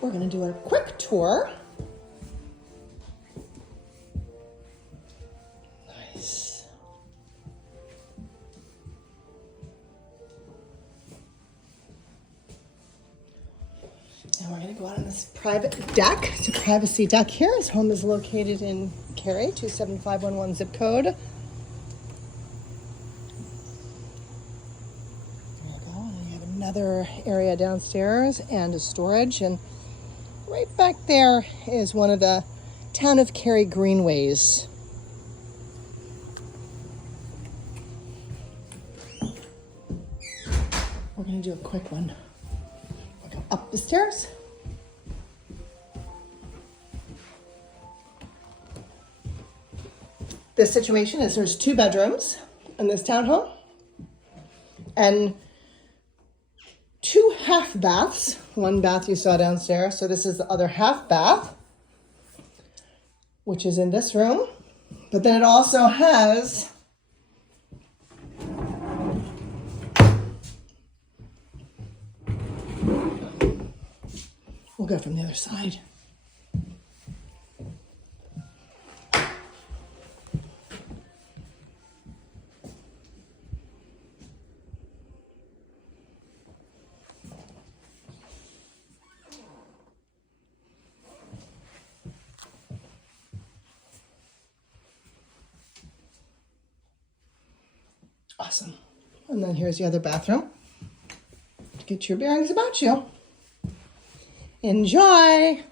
We're going to do a quick tour. Nice. And we're going to go out on this private deck. It's a privacy deck here. His home is located in Cary, 27511 zip code. There you go. And then you have another area downstairs and a storage. And right back there is one of the Town of Cary greenways. We're going to do a quick one. We'll go up the stairs. This situation is there's 2 bedrooms in this townhome and 2 half baths. One bath you saw downstairs. So this is the other half bath, which is in this room. But then it also has we'll go from the other side. Awesome. And then here's the other bathroom to get your bearings about you. Enjoy!